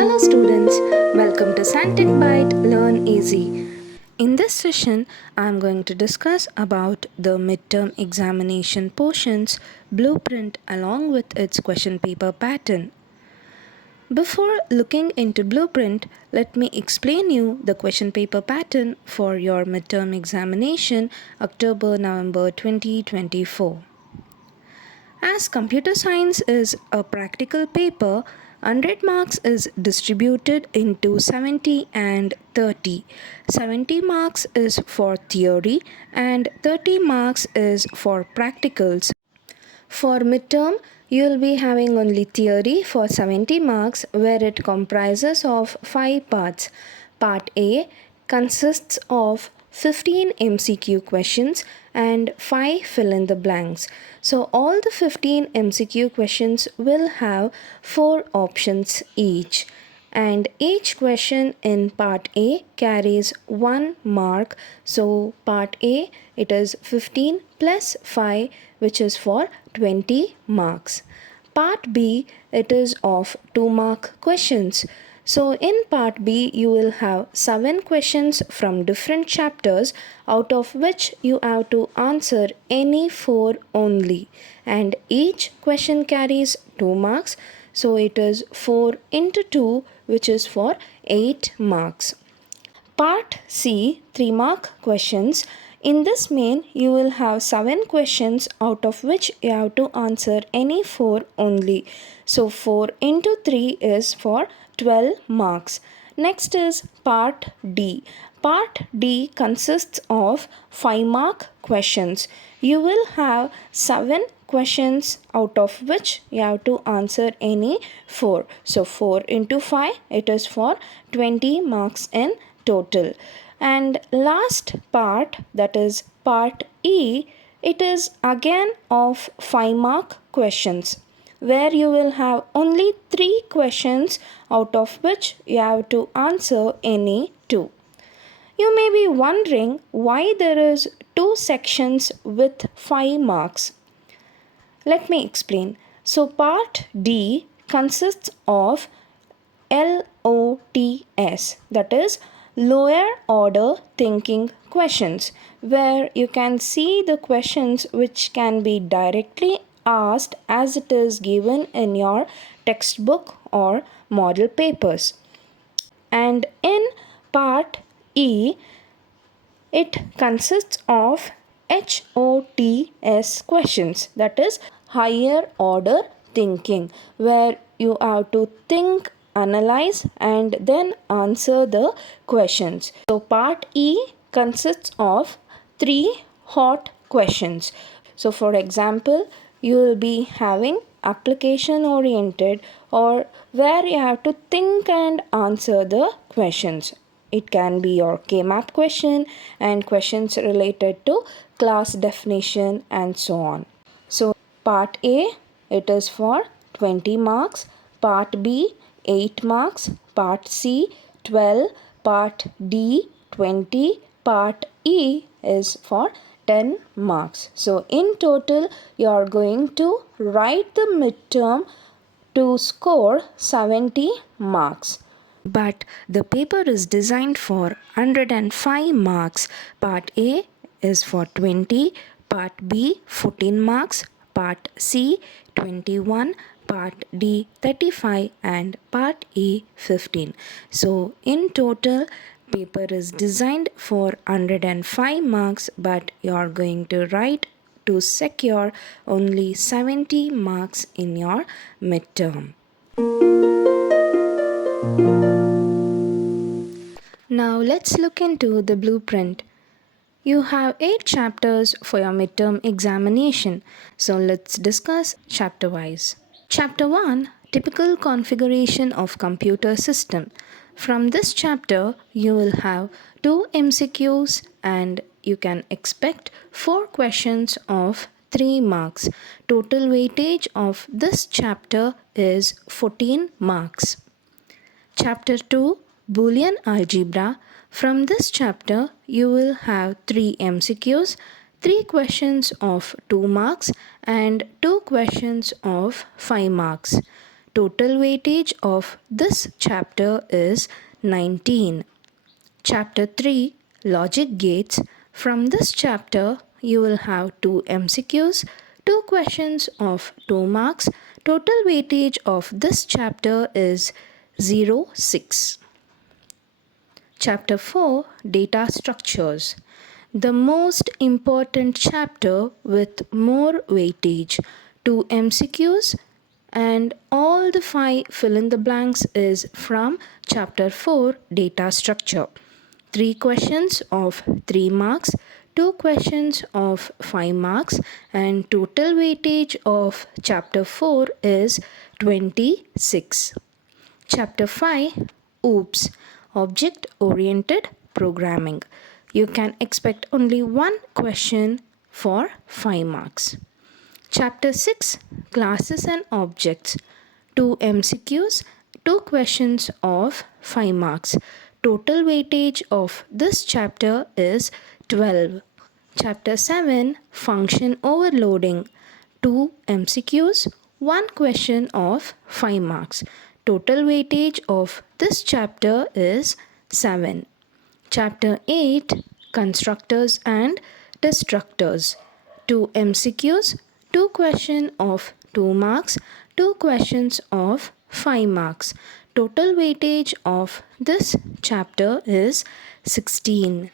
Hello students, welcome to Scientific Byte Learn Easy. In this session, I am going to discuss about the midterm examination portions blueprint along with its question paper pattern. Before looking into blueprint, let me explain you the question paper pattern for your midterm examination October-November 2024. As computer science is a practical paper, 100 marks is distributed into 70 and 30. 70 marks is for theory and 30 marks is for practicals. For midterm, you will be having only theory for 70 marks where it comprises of 5 parts. Part A consists of 15 MCQ questions and 5 fill in the blanks. So all the 15 MCQ questions will have 4 options each, and each question in part A carries 1 mark. So part A, it is 15 plus 5, which is for 20 marks. Part B, it is of 2 mark questions. So in part B, you will have 7 questions from different chapters, out of which you have to answer any 4 only, and each question carries 2 marks. So it is 4 into 2, which is for 8 marks. Part C, 3 mark questions. In this main, you will have 7 questions, out of which you have to answer any 4 only. So 4 into 3 is for 12 marks. Next is Part D. Part D consists of 5 mark questions. You will have 7 questions, out of which you have to answer any 4. So 4 into 5, it is for 20 marks in total. And last part, that is part E, it is again of 5 mark questions, where you will have only 3 questions, out of which you have to answer any 2. You may be wondering why there is 2 sections with 5 marks. Let me explain. So part D consists of LOTS, that is lower order thinking questions, where you can see the questions which can be directly asked as it is given in your textbook or model papers. And in part E, it consists of HOTS questions, that is higher order thinking, where you have to think, analyze, and then answer the questions. So part E consists of 3 hot questions. So for example, you will be having application oriented, or where you have to think and answer the questions. It can be your K-map question and questions related to class definition and so on. So part A, it is for 20 marks, part B 8 marks, part C 12, part D 20, part E is for 10 marks. So in total, you are going to write the midterm to score 70 marks. But the paper is designed for 105 marks. Part A is for 20, Part B 14 marks, Part C 21, Part D 35, and Part E 15. So in total, paper is designed for 105 marks, but you are going to write to secure only 70 marks in your midterm. Now let's look into the blueprint. You have 8 chapters for your midterm examination. So let's discuss chapter wise. Chapter 1, typical configuration of computer system. From this chapter, you will have 2 MCQs and you can expect 4 questions of 3 marks. Total weightage of this chapter is 14 marks. Chapter 2, Boolean Algebra. From this chapter, you will have 3 MCQs, 3 questions of 2 marks and 2 questions of 5 marks. Total weightage of this chapter is 19. Chapter 3 Logic Gates. From this chapter, you will have 2 MCQs, 2 questions of 2 marks. Total weightage of this chapter is 0.6. Chapter 4 Data Structures. The most important chapter with more weightage. 2 MCQs and all the 5 fill in the blanks is from chapter 4 Data Structure. 3 questions of 3 marks, 2 questions of 5 marks, and total weightage of chapter 4 is 26. Chapter 5 OOPS Object Oriented Programming. You can expect only one question for 5 marks. Chapter 6 Classes and Objects. 2 MCQs, 2 questions of 5 marks. Total weightage of this chapter is 12. Chapter 7 Function Overloading. 2 MCQs, 1 question of 5 marks. Total weightage of this chapter is 7. Chapter 8 Constructors and Destructors. 2 MCQs, 2 questions of 2 marks, 2 questions of 5 marks. Total weightage of this chapter is 16.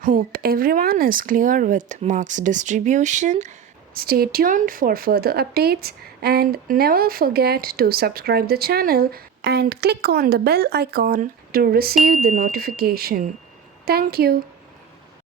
Hope everyone is clear with marks distribution. Stay tuned for further updates and never forget to subscribe the channel and click on the bell icon to receive the notification. Thank you.